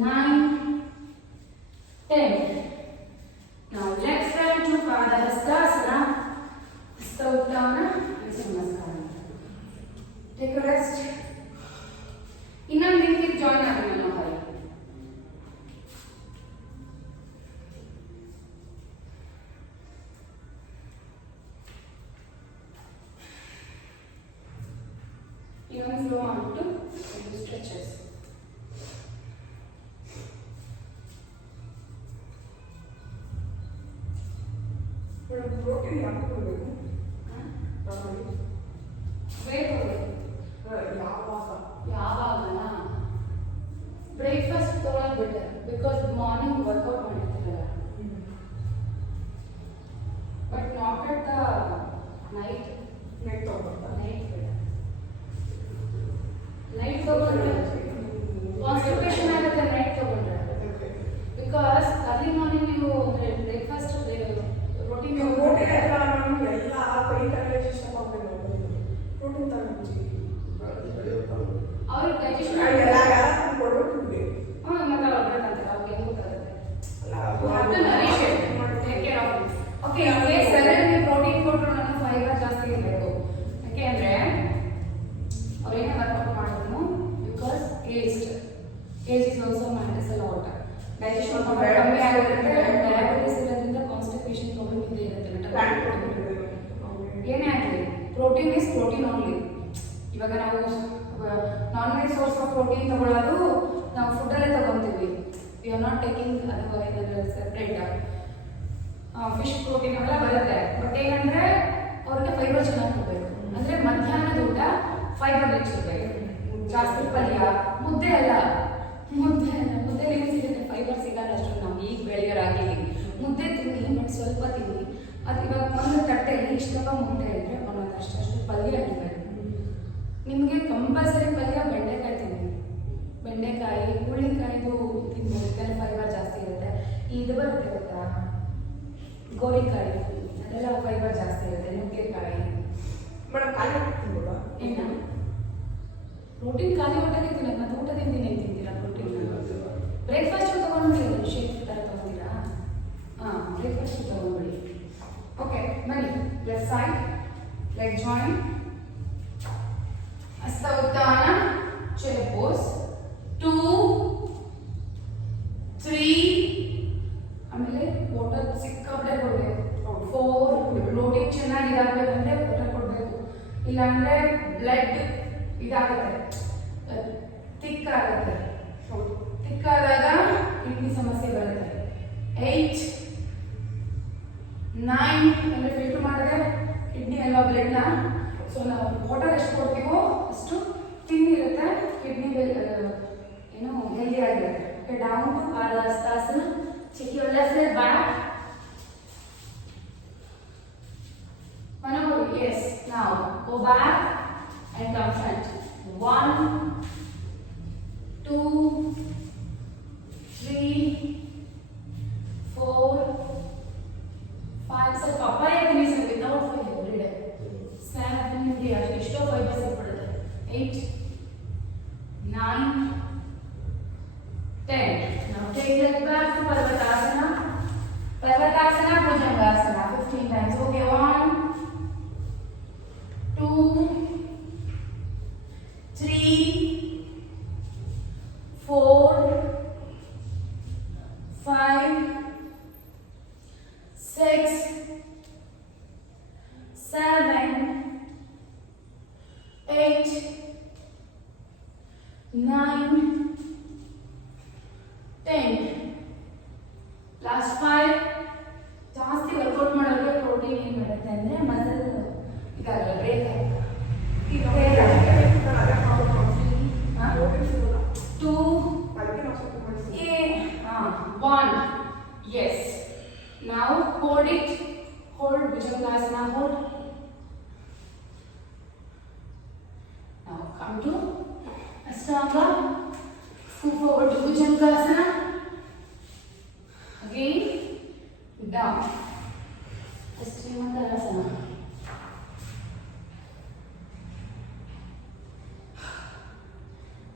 9, ಇನ್ನೊಂದು ಫ್ಲೋ ಮಾಡಿಬಿಟ್ಟು ಸ್ಟ್ರೆಚಸ್. ಪ್ರೋಟೀನ್ ಯಾಕೆ ಕೊಡಬೇಕು? ವೇಟ್ ಯಾವಾಗನ ಬ್ರೇಕ್ಫಾಸ್ಟ್ ತೊಗೊಳೋದು ಬೆಟರ್, ಬಿಕಾಸ್ ಮಾರ್ನಿಂಗ್ ವರ್ಕೌಟ್ ಮಾಡಿರ್ತೀರಲ್ಲ. But not at the night. Night ತಗೋಬಾರ್ದಾ? ನೈಟ್ ತಗೊಂಡ್ರೆ ಕಾನ್ಸ್ಟಿಪೇಷನ್ ಆಗುತ್ತೆ. ನೈಟ್ ತಗೊಂಡ್ರೆ ಬಿಕಾಸ್ ಅರ್ಲಿ ಮಾರ್ನಿಂಗ್ ನೀವು ಬ್ರೇಕ್ಫಾಸ್ಟ್ ರೋಟೀನ್ ಪ್ರೋಟೀನ್ ಎಲ್ಲ ನಾನು ಎಲ್ಲ ಕೈ ಕಾಲೇ ಇಷ್ಟಪಡ್ಬೇಕು. ಪ್ರೋಟೀನ್ ತಗೊಂಡು ಅವ್ರಿಗೆ ಡೈಜೆಷನ್ ಎಲ್ಲ ಕೊಡಬೇಕು. ಮತ್ತೆ ಅವ್ರಿಗೆ ಅಂತಾರೆ ಅವ್ರಿಗೆ ಹೆಂಗೆ ಗೊತ್ತಾಗುತ್ತೆ. ಓಕೆ, ನಮಗೆ ಸರಿಯಾಗಿ ಪ್ರೋಟೀನ್ ಕೊಟ್ಟರು ನನಗೆ ಫೈಬರ್ ಜಾಸ್ತಿ ಇರಬೇಕು. ಯಾಕೆ ಅಂದರೆ ಅವ್ರೇನೇ ವರ್ಕೌಟ್ ಮಾಡಿದ್ರು, because age is also matters a lot. Digestion power ಕಮ್ಮಿ ಆಗಿರುತ್ತೆ, ಡಯಾಬಿಟಿಸ್ ಇರೋದ್ರಿಂದ ಕಾನ್ಸ್ಟಿಪೇಷನ್ ಪ್ರಾಬ್ಲಮ್ ಇದ್ದೇ ಇರುತ್ತೆ. ಏನೇ ಆಗಲಿ ಪ್ರೋಟೀನ್ ಇಸ್ ಪ್ರೋಟೀನ್ ಓನ್ಲಿ. ಇವಾಗ ನಾವು non veg source of protein ತಗೊಳ್ಳೋದು ನಾವು ಫುಡ್ಡಲ್ಲೇ ತಗೊತೀವಿ. ವಿ ಆರ್ ನಾಟ್ ಟೇಕಿಂಗ್ ಅದು ಏನಾದರೂ ಸೆಪ್ರೇಟ್ ಫಿಶ್ ಪ್ರೋಟೀನ್ ಅವೆಲ್ಲ ಬರುತ್ತೆ. ಬಟ್ ಏನಂದರೆ ಅವ್ರಿಗೆ ಫೈಬರ್ ಚೆನ್ನಾಗಿ ಕೊಡಬೇಕು. ಅಂದರೆ ಮಧ್ಯಾಹ್ನದ ಊಟ ಫೈಬರ್ ರಿಚ್ ಇರಬೇಕು. ಜಾಸ್ತಿ ಪಲ್ಯ, ಮುದ್ದೆ ಅಲ್ಲ. ಮುದ್ದೆ ಏನು ಸಿಗುತ್ತೆ, ಫೈಬರ್ ಸಿಗಲ್ಲ ಅಷ್ಟು. ನಾವು ಈಗ ಬೆಳೆಯೋರಾಗಿಲ್ಲಿ ಮುದ್ದೆ ತಿನ್ನಿ, ಬಟ್ ಸ್ವಲ್ಪ ತಿನ್ನಿ. ಅದು ಇವಾಗ ಒಂದು ತಟ್ಟೆಯಲ್ಲಿ ಇಷ್ಟಪ್ಪ ಮುದ್ದೆ ಇದ್ದರೆ ಒಂದಷ್ಟು ಪಲ್ಯ ಇರಬೇಕು. ನಿಮಗೆ ಕಂಪಲ್ಸರಿ ಪಲ್ಯ ಬೆಂಡೆಕಾಯಿ ತಿನ್ನಿ. ಬೆಂಡೆಕಾಯಿ, ಹುಳ್ಳಿಕಾಯಿದು ತಿನ್ಬೋದು, ಇದೆಲ್ಲ ಫೈಬರ್ ಜಾಸ್ತಿ ಇರುತ್ತೆ. ಇದು ಬರುತ್ತೆ ಗೊತ್ತಾ, ಗೋರಿಕಾಯಿ, ಅದೆಲ್ಲ ಫೈಬರ್ ಜಾಸ್ತಿ ಇರುತ್ತೆ. ನುಗ್ಗೆಕಾಯಿ ಮೇಡಮ್ ಖಾಲಿ ತಿನ್ಬೋದಾ? ಏನು ಪ್ರೋಟೀನ್ ಖಾಲಿ ಹೊಟ್ಟೆಗೆ ತಿನ್ನೋದು. ಮತ್ತು ಊಟದಿಂದ ಏನು ತಿಂತೀರಾ ಪ್ರೋಟೀನ್? ಬ್ರೇಕ್ಫಾಸ್ಟ್ ತೊಗೊಂಡ್ಬಿಡಿ, ಶೇಕ್ ಥರ ತೊಗೊಂತೀರಾ? ಹಾಂ, ಬ್ರೇಕ್ಫಾಸ್ಟ್ ತೊಗೊಂಡ್ಬಿಡಿ. ಓಕೆ, ಬನ್ನಿ ಲೆಫ್ಟ್ ಸೈಡ್, ಲೆಗ್ ಜಾಯಿಂಟ್, ಹಸ್ತ ಉತ್ಥಾನ, ಚೇರ್ ಪೋಸ್, 2 3, ಆಮೇಲೆ ವಾಟರ್ ಸಿಕ್ಕಾಪಟ್ಟೆ ಕೊಡಬೇಕು. 4, ಪ್ರೋಟೀನ್ ಚೆನ್ನಾಗಿ ಇದಾಗಬೇಕಂದ್ರೆ ವಾಟರ್ ಕೊಡಬೇಕು. ಇಲ್ಲಾಂದರೆ ಬ್ಲಡ್ ಇದಾಗುತ್ತೆ, ಥಿಕ್ ಆಗುತ್ತೆ. ಥಿಕ್ ಆದಾಗ ಕಿಡ್ನಿ ಸಮಸ್ಯೆ ಬರುತ್ತೆ. 8 9 ಅಂದರೆ ಫಿಲ್ಟರ್ ಮಾಡಿದ್ರೆ ಕಿಡ್ನಿ ಅಲ್ವಾ ಬ್ಲಡ್ನ. ಸೊ ನಾವು ವಾಟರ್ ಎಷ್ಟು ಕೊಡ್ತೀವೋ ಅಷ್ಟು ತಿಂಡಿ ಇರುತ್ತೆ, ಕಿಡ್ನಿ ಏನು ಹೆಲ್ದಿ ಆಗಿರುತ್ತೆ. Okay, down to padahastasana. Check your left leg back. Manoj, yes. Now go back and come front. 1 2 3 4 5. So papaya finish without fiber every day. Stand up in the air. Ishto fiber ಸಿಕ್ಬಿಡುತ್ತೆ. 8 9 10. Now take leg back to Parvatasana. Parvatasana, Bhujangasana 15 times. Okay, 1 2 3 4 5 6 7 8 9 10. ಲಾಸ್ಟ್ 5. ಜಾಸ್ತಿ ವರ್ಕೌಟ್ ಮಾಡೋರಿಗೆ ಪ್ರೋಟೀನ್ ಏನು ಮಾಡುತ್ತೆ ಅಂದರೆ ಮಸಲ್ ಇದಾಗಲ್ಲ, ಬ್ರೇಕ್ ಆಗುತ್ತೆ. 2 1. Yes. Now hold it. Hold Bhujangasana. Hold. Now come to Ashtanga. Scoop forward to Bhujangasana. Again down. Ashtanga.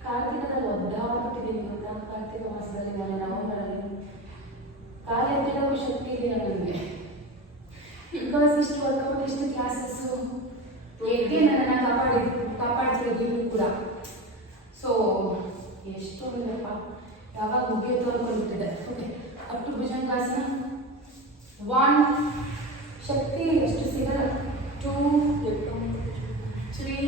ಕಾರ್ತಿಕದಲ್ಲಿ ಒದ್ದಾಡ್ಬಿಟ್ಟಿದ್ದೀನಿ ಗೊತ್ತಾ. ಕಾರ್ತಿಕ ಮಾಸದಲ್ಲಿ ನಾನು ನವೆಂಬರಲ್ಲಿ ಕಾಲ ಎತ್ತಿಡೋ ಶಕ್ತಿ ಇದೆಯಾ ನನಗೆ. ಬಿಕಾಸ್ ಇಷ್ಟು ವರ್ಕೌಟ್, ಇಷ್ಟು ಕ್ಲಾಸಸ್ಸು ಎದ್ದೇ ನನ್ನನ್ನು ಕಾಪಾಡ್ತಿರೋದು ಇವರು ಕೂಡ. ಸೊ ಎಷ್ಟು ಅಂದ್ರಪ್ಪ, ಯಾವಾಗ ಮುಗಿಯುತ್ತೋ ಅಂದ್ಕೊಂಡಿದ್ದೆ. Okay, up to Bhujangasana. 1 ಶಕ್ತಿ ಎಷ್ಟು ಸಿಗಲ್ಲ. 2 3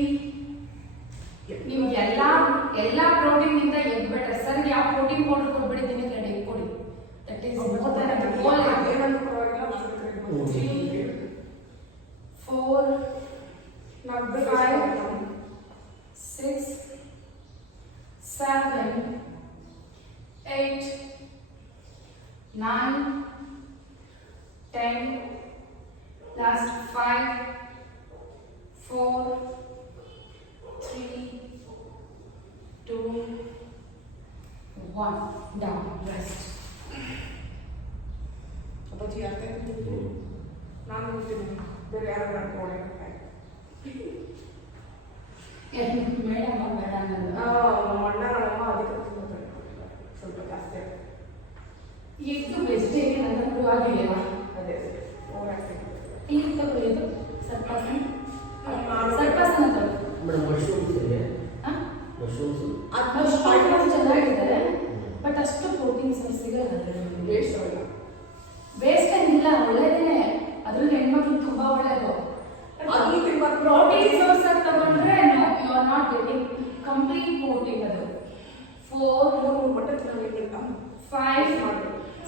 ಅಷ್ಟೇ ನಾನು ತಿಂತೀನಿ ಬೇರೆ ಯಾರು ಮಾಡ್ಕೊಳ್ಳಿ ಮೇಡಮ್ ಬೇಡ ಅನ್ನೋದು. ನಮ್ಮ ಅಣ್ಣ ನಮ್ಮಮ್ಮ ಅದಕ್ಕೆ ತಿಂತಾರೆ ಸ್ವಲ್ಪ ಜಾಸ್ತಿ ಇದು ವೆಜಿಟೇರಿಯನ್ ಅಂತ ಪ್ರೂವ್ ಆಗಿದೆಯಲ್ಲ. ಅದೇ ಓವರ್ ಆಗ್ತದೆ ಈಗ ತಗೊಳ್ಳಿದ್ದು ಸರ್ಪಾಸನ ಸರ್ಪಾಸನ ತಗೊಳ್ಳಿ. ಮೇಡಮ್ ಮಶ್ರೂಮ್ಸ್ ಇದೆ ಹಾಂ ಮಶ್ರೂಮ್ಸ್ ಮಶ್ರೂಮ್ ಚೆನ್ನಾಗಿದೆ ಬಟ್ ಅಷ್ಟು ಪ್ರೋಟೀನ್ಸ್ ಸಿಗಲ್ಲ ಅದರಲ್ಲಿ. ವೇಸ್ಟ್ ಅವೆಲ್ಲ ವೇಸ್ಟ್ ಏನಿಲ್ಲ, ಒಳ್ಳೆಯದೇ. ಅದ್ರಲ್ಲಿ ಹೆಣ್ಮಕ್ಳು ತುಂಬ ಒಳ್ಳೆಯದು. ಅದು ತಿನ್ಬಾರ್ದು. ಪ್ರೋಟೀನ್ ಸೋರ್ಸ್ ಅಂತ ತಗೊಂಡ್ರೆ no you are not getting complete protein. ಅದು 4 ಮೊಟ್ಟೆ ತಿನ್ನೋದಿಲ್ಲ 5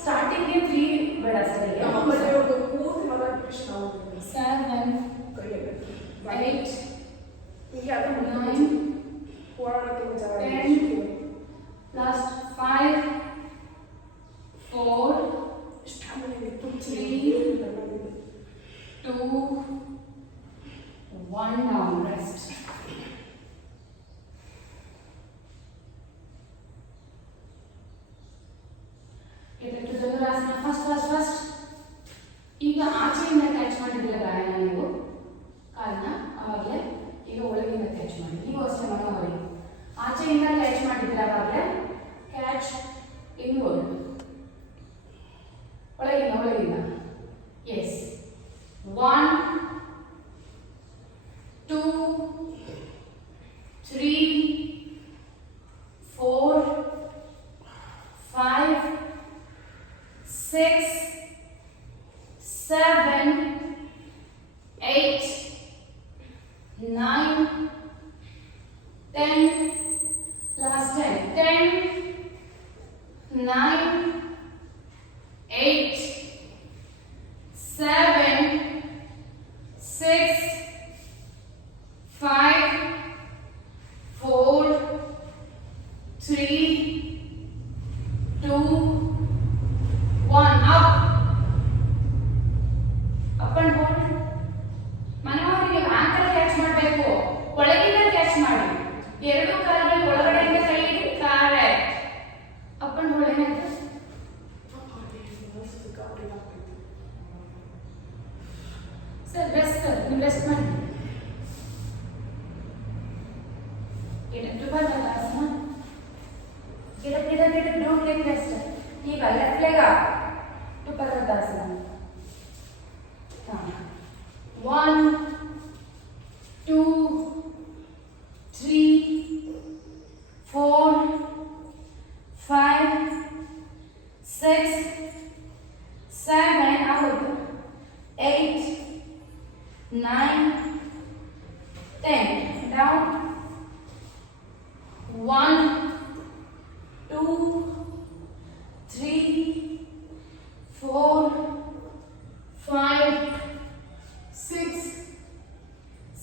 ಸ್ಟಾರ್ಟಿಂಗ್ಗೆ 3 ಬೇಡ ಸರಿ. ನಮ್ಮಲ್ಲಿ ಒಂದು ಪೂರ್ತಿ ಮಗ ಕೃಷ್ಣ 7 ಕೈಯಲ್ಲಿ 8 ಹೀಗೆ ಅದು 9 ಹೋರಾಡೋಕ್ಕೆ ಜಾಗ 10 ಲಾಸ್ಟ್ 5 4 ಸ್ಟಾಮಿನಾ ತುಂಚಿ 2 1 down rest. ಇದಕ್ಕೆ ಧನುರಾಸನ ಫಸ್ಟ್ ಈಗ ಆಚೆಯಿಂದ ಕ್ಯಾಚ್ ಮಾಡಿದ್ರೆ ಗಾಯನ ನೀವು ಕಾಲನ್ನ ಅವಾಗಲೇ ಈಗ ಒಳಗಿಂದ ಕ್ಯಾಚ್ ಮಾಡಿ. ಈಗ ಅಷ್ಟೇ ಮನೋಹರಿ ಆಚೆಯಿಂದ ಕ್ಯಾಚ್ ಮಾಡಿದ್ರೆ ಅವಾಗಲೇ ಕ್ಯಾಚ್ ಇನ್ವರ್ಡ್ ಒಳಗಿಂದ ಎಸ್ 1 2 3 4 5 6 7 8 9 10 last 10 9 8 7 6 5 4 3 2 1 up and hold. ಮನೋಹರಿ ನೀವು ಆಂಕರ್ ಕ್ಯಾಚ್ ಮಾಡಬೇಕು, ಒಳಗಿಂದ ಕ್ಯಾಚ್ ಮಾಡಿ. ಎರಡು ಕಾಲುಗಳು ಒಳಗಡೆಯಿಂದ ಕೈ ಇಡಿ. ಕರೆಕ್ಟ್. Up and hold. ಏನಾಯ್ತು ಸರ್? ರೆಸ್ಟ್ ನೀವು ರೆಸ್ಟ್ ಮಾಡಿ. Purvadasana. Get up, don't take rest. Keep a left leg up to Purvadasana. 1 2 3 4 5 6 7 out 8 9 10 down 1 2 3 4 5 6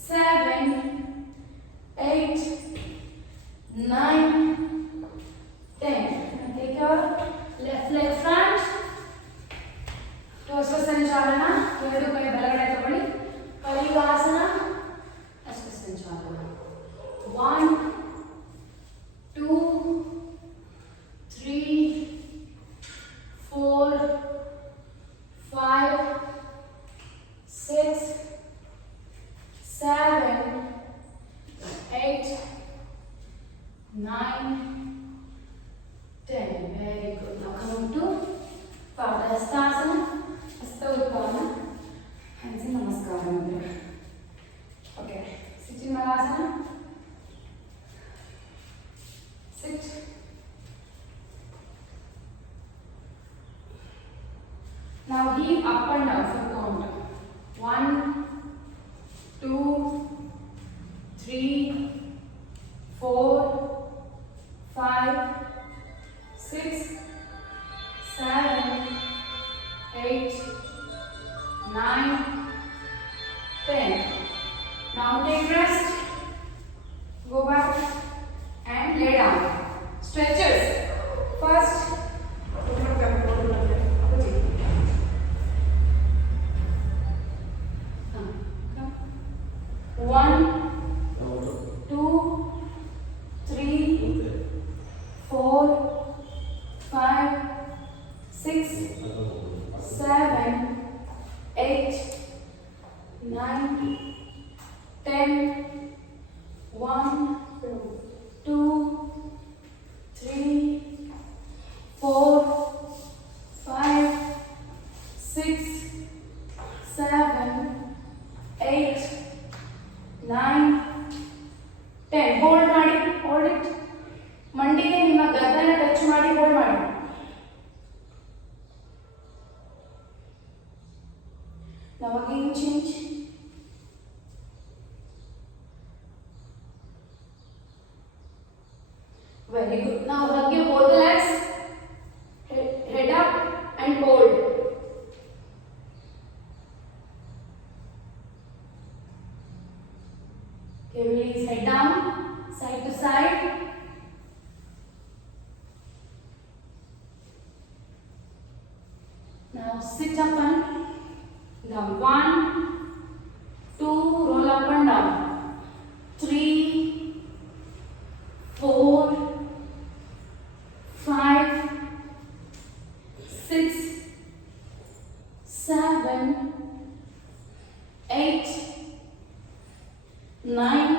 7 8 9 10. Take your left leg front. Torso Sanchalana. ಎರಡು ಕೈ ಬಲಗಡೆ ತಗೊಳ್ಳಿ. ಕಲಿಗಾಸನ. ಅಷ್ಟ ಸಂಚಾಲನ. 1 2 3 4 5 6 7 8 9 10. Very good. Now come to Padahastasana. Hasta Utpana. Hands in Namaskaram. Okay. Sitting Malasana. Sit. Now heel up and down for count. 1 2 3 4 5 6 7 8 9 10. Now take rest. Go back and lay down. Stretches. First, 1 2 3 4 5 6 7 8, 9, 10, 1, 2, 3, 4, 5, 6, 7, 8, 9, 10. ಹೋಲ್ಡ್ ಮಾಡಿ, hold it. ಮಂಡಿಗೆ ನಿಮ್ಮ ಗದ್ದನ ಟಚ್ ಮಾಡಿ ಹೋಲ್ಡ್ ಮಾಡಿ. Now again change. Very good. Now hug your both the legs. Head up and hold. Okay, release head down, side to side. Now sit up and down. 1, 2, roll up and down. 3, 4, 5, 6, 7, 8, 9,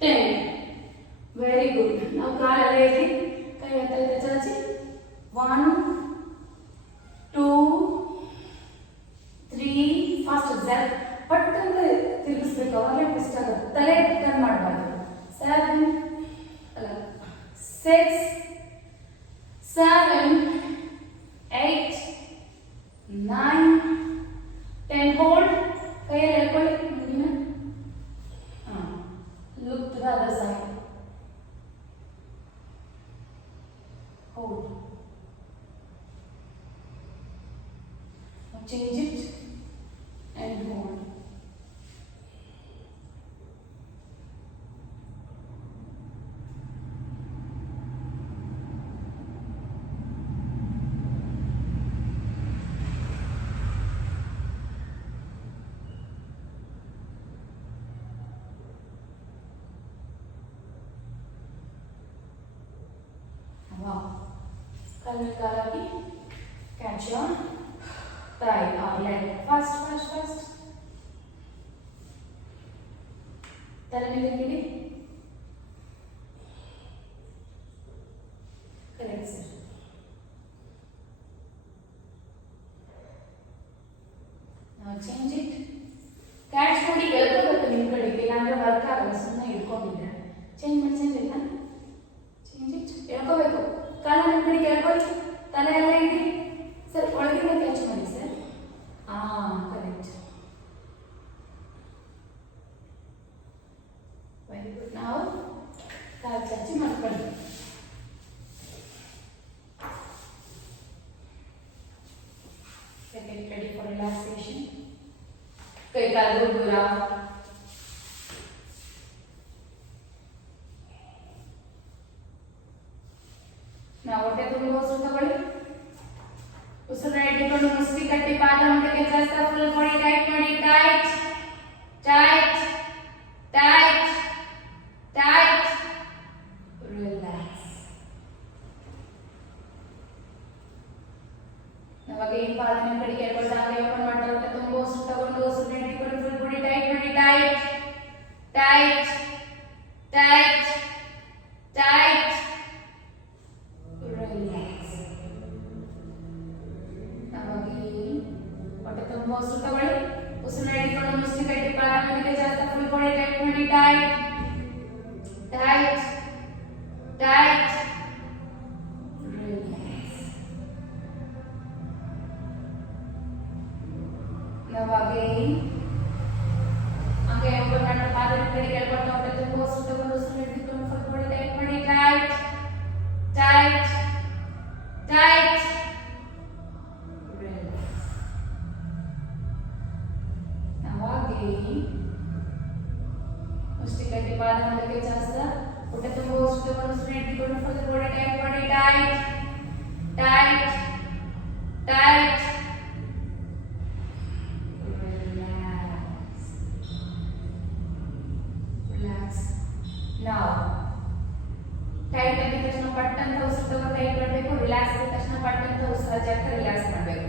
10. Very good. Now kaal already. Kai hata chachi. 1, 2, 3. Fast exact. ಪಟ್ಟಂತ ತಿರುಗಿಸ್ಬೇಕು, ಅವಾಗಲೇ ಟ್ವಿಸ್ಟ್ ಆಗುತ್ತೆ. ತಲೆ ಟರ್ನ್ ಮಾಡಬಾರ್ದು. 7, 6, 7, 8, 9, 10. ಹೋಲ್ಡ್. ಕೈಯಲ್ಲಿ ಹೇಳ್ಕೊಳ್ಳಿ. Look to the other side. Hold. Now change it and hold. Wow. Kalaki, catch your thigh or leg. Fast, fast, fast. ತಲೆ ಮೇಲೆ ಇಡಿ. Correct, sir. Now change it. Catch ಮಾಡಿ ಎಳ್ಕೋಬೇಕು ನಿಮ್ಮ ಕಡೆಗೆ, ಇಲ್ಲಾಂದ್ರೆ ವರ್ಕ್ ಆಗಲ್ಲ. ಸುಮ್ಮನೆ ಇಟ್ಕೊಂಡಿದ್ರೆ ಚೇಂಜ್ ಮಾಡಿ, ಚೇಂಜ್ ಇಲ್ಲ. Change it. ಎಳ್ಕೋಬೇಕು. ಕಾಲ ನಿಮ್ಮ ಕಡೆಗೆ ಎಳ್ಕೊಳ್ಳಿ. ತಲೆ ಎಲ್ಲ ಇಡಿ. ಸರ್ ಒಳಗಿಂದ ಕ್ಯಾಚ್ ಮಾಡಿ ಸರ್. ಕರೆಕ್ಟ್. Very good. ನಾವು ಕಾಲು ಚಾಚಿ ಮಾಡ್ಕೊಳ್ಳಿ. Get ready for relaxation. ಕೈ ಕಾಲು ದೂರ. ನಾವು ಹೊಟ್ಟೆ ತುಂಬ ಉಸಿರು ತಗೊಳ್ಳಿ. ಉಸಿರನ್ನ ಇಟ್ಕೊಂಡು ಮುಸ್ತಿ ಕಟ್ಟಿ ಪಾದ ಮುಂದಕ್ಕೆ ಜಾಸ್ತಿ ಫುಲ್ ಬಾಡಿ ಟೈಟ್ ಮಾಡಿ. Tight tight tight tight. Relax. ನಾವಾಗ ಈ ಪಾದ ನಿಮ್ಮ ಕಡೆ ಕೇಳ್ಕೊಳ್ತಾ ಹಾಗೆ ಓಪನ್ ಮಾಡ್ತಾ ಹೊಟ್ಟೆ ತುಂಬ ಉಸಿರು ತಗೊಂಡು ಉಸಿರನ್ನ ಇಟ್ಕೊಂಡು ಫುಲ್ ಬಾಡಿ ಟೈಟ್ ಮಾಡಿ. Tight tight tight tight. Relax. ಹೊಟ್ಟೆ ತುಂಬ ಉಸಿರು ತಗೊಳ್ಳಿ. ಉಸಿರನ್ನ ಹಿಡಿಕೊಂಡು ಮುಸ್ತಿ ಕಟ್ಟಿ ಪಾದ ಮುಂದಕ್ಕೆ ಜಾಸ್ತಿ ಫುಲ್ ಬಾಡಿ ಟೈಟ್ ಮಾಡಿ. Tight tight tight. ರಿಲ್ಯಾಕ್ಸ್. ನಾವಾಗೆ ಹಾಗೆ ಓಪನ್ ಮಾಡಿ ಪಾದ ಕಡೆ ಕೇಳ್ಕೊಳ್ತಾ ಹೊಟ್ಟೆ ತುಂಬ ಉಸಿರು ತಗೊಂಡು ಉಸಿರನ್ನ ಹಿಡಿಕೊಂಡು ಫುಲ್ ಬಾಡಿ ಟೈಟ್ ಮಾಡಿ. Tight tight tight. ಮುಷ್ಟಿ ಕಟ್ಟಿ ಪಾದ ಮುಂದಕ್ಕೆ ಜಾಸ್ತಿ ಹೊಟ್ಟೆ ತುಂಬ ಉಸಿರು ತಗೊಂಡು ಉಸಿರನ್ನ ಹಿಡಿಕೊಂಡು ಫುಲ್ ಬಾಡಿ ಟೈಟ್ ಮಾಡಿ. Tight tight tight. ರಿಲ್ಯಾಕ್ಸ್. ನಾವು ಟೈಟ್ ಆಗಿದ ತಕ್ಷಣ ಪಟ್ ಅಂತ ಉಸಿರು ತಗೊಂಡು ಟೈಟ್ ಮಾಡಬೇಕು. ರಿಲ್ಯಾಕ್ಸ್ ಆಗಿದ ತಕ್ಷಣ ಪಟ್ ಅಂತ ಉಸಿರು ಜಗ್ಗ ರಿಲ್ಯಾಕ್ಸ್ ಮಾಡಬೇಕು.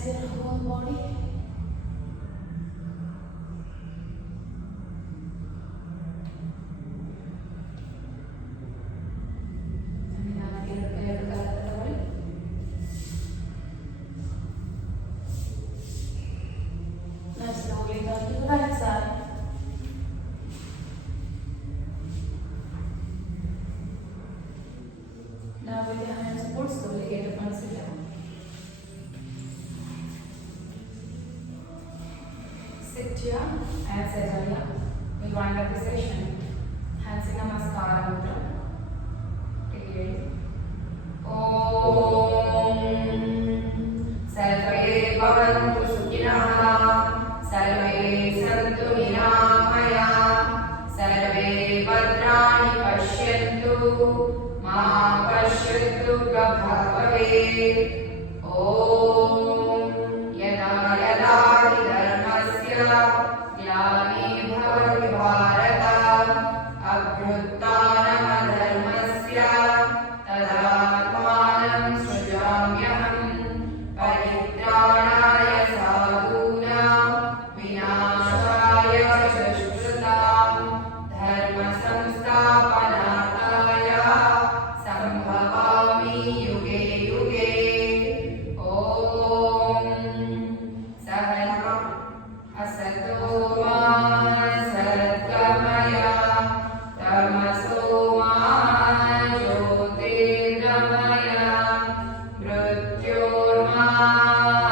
Relax your whole body. Now slowly turn to the right side. Now with your hands put slowly get up and sit down. Sit here and Sajaya. We'll wind up the session. Hands in Namaskara Mudra. Take it. Om Sarve Bhavantu Sukhinah Sarve Santu Niramaya Sarve Bhadrani Pashyantu Ma Pashyantu Prabhavahet Om Yada Yada Hi Dharmasya Glani Bhavati Bharata Abhruttanam Dharmasya Tadatmanam Srijamyaham Paritranaya Sadhunam Vinashaya Shashtratam Dharma Samsthapanataya Sambhavami Yuge Yuge Om Sahana Asato Ma Satgamaya Tamaso Ma Jyotirgamaya Mrityorma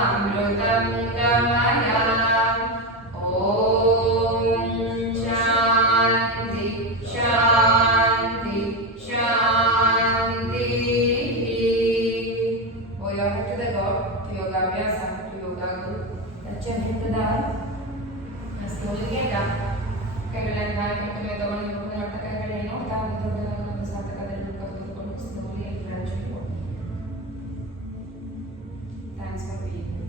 Amritam Gamaya Om Shanti Shanti Shanti. Bow your head to the God, to Yoga Abhyasa, to Yoga Guru. Touch your head to the earth. And slowly get down. ಕೈಗಳನ್ನು ಕೆಟ್ಟ ಮೇಲೆ ತಗೊಂಡು ನೋಡ್ತಾ ಕೈಗಡೆ ನೋಡ್ತಾ ಒಂದು ಸಾಧಕದಲ್ಲಿ ಮುಖವನ್ನು slowly and gradually walk. Thanks for being here.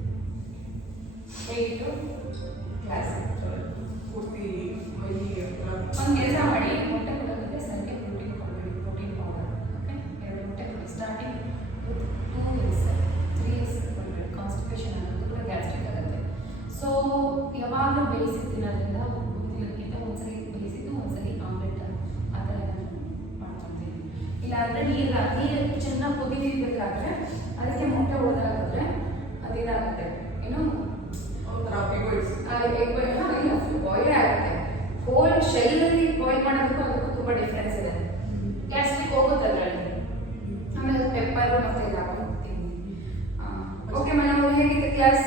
ಹೇಗಿತ್ತು ಕ್ಲಾಸ್? ಪೂರ್ತಿ ಮೈ ಒಂದು ಕೆಲಸ ಮಾಡಿ, ಮೊಟ್ಟೆ ಕೊಡೋದಕ್ಕೆ ಸಂಖ್ಯೆ ಪ್ರೋಟೀನ್ ಕೊಡಬೇಡಿ, ಪ್ರೋಟೀನ್ ಪೌಡರ್. ಓಕೆ, 2 ಮೊಟ್ಟೆ ಕೊಡಿ. ಸ್ಟಾರ್ಟಿಂಗ್ 2 eggs 3 eggs ಕೊಡಬೇಡಿ. ಕಾನ್ಸ್ಟಿಪೇಷನ್ ಆಗೋದು ಕೂಡ ಗ್ಯಾಸ್ಟ್ರಿಕ್ ಆಗುತ್ತೆ. ಸೊ ಯಾವಾಗಲೂ ಬೇಯಿಸಿ ತಿನ್ನೋದ್ರಿಂದ ದಿನಕ್ಕಿಂತ ಒಂದ್ಸರಿ ಬೇಯಿಸಿದ್ದು ಒಂದ್ಸರಿ ಆಮ್ಲೆಟ್ ಆ ಥರ ಮಾಡ್ಕೊಳ್ತೀನಿ. ಇಲ್ಲಾಂದರೆ ನೀರು ಚೆನ್ನಾಗಿ ಕುದಿಬೇಕಾದ್ರೆ ಅದಕ್ಕೆ ಮೊಟ್ಟೆ ಹೊಡೆದಾಕಿದ್ರೆ ಅದೇನಾಗುತ್ತೆ, ಏನು ಒಂಥರ ಬಿಗೋಯ್ಸ್ ಎಗ್ ಬಾಯ್ಲ್ ಆಗುತ್ತೆ. ಹೋಲ್ ಶೆಲ್ಲಲ್ಲಿ ಬಾಯ್ಲ್ ಮಾಡೋದಕ್ಕೂ ಅದಕ್ಕೂ ತುಂಬ ಡಿಫ್ರೆನ್ಸ್ ಇದೆ. ಗ್ಯಾಸ್ಟ್ರಿಕ್ ಹೋಗುತ್ತೆ ಅದರಲ್ಲಿ. ಆಮೇಲೆ ಪೆಪ್ಪರು ಮತ್ತು ಇದು ಹಾಕೊಂಡು ಹೋಗ್ತೀನಿ. ಓಕೆ ಮೇಡಮ್, ಹೇಗಿತ್ತು ಕ್ಲಾಸ್?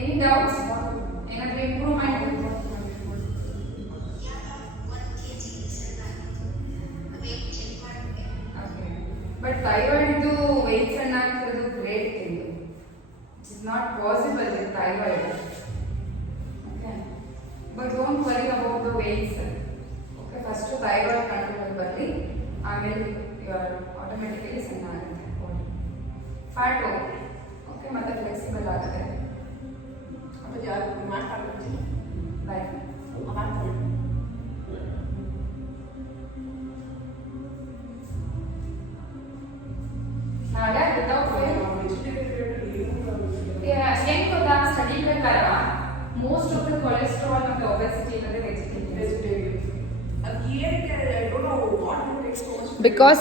Any doubts? ಏನಾದರೂ ಇಂಪ್ರೂವ್ಮೆಂಟ್? ಬಟ್ ಥೈರಾಯ್ಡ್ದು ವೆಯ್ಟ್ ಸಣ್ಣ ಆಗ್ತಿರೋದು great thing. It's is not possible with thyroid. Okay, but don't worry about the weights. Okay, first thyroid control ಬರಲಿ, ಆಮೇಲೆ ಆಟೋಮೆಟಿಕಲಿ ಸಣ್ಣ ಆಗುತ್ತೆ ಬಾಡಿ. ಫ್ಯಾಟು ಓಕೆ, ಮತ್ತೆ ಫ್ಲೆಕ್ಸಿಬಲ್ ಆಗುತ್ತೆ. ಅದು ಯಾರು ಮಾತಾಡ್ತೀನಿ ಬಾಯ್. ಮಾಡ್ತಾರೆ. ನಾಳೆ ವಿತೌಟ್ ಏನ್ ಗೊತ್ತಾ, ಸ್ಟಡಿ ಪ್ರಕಾರ ಮೋಸ್ಟ್ ಆಫ್ ದ ಕೊಲೆಸ್ಟ್ರಾಲ್ ಮತ್ತು ಒಬೆಸಿಟಿ ಇರೋದೇ ವೆಜಿಟೇರಿಯನ್. ಅದು ಏನಕ್ಕೆ I don't know what to take so much because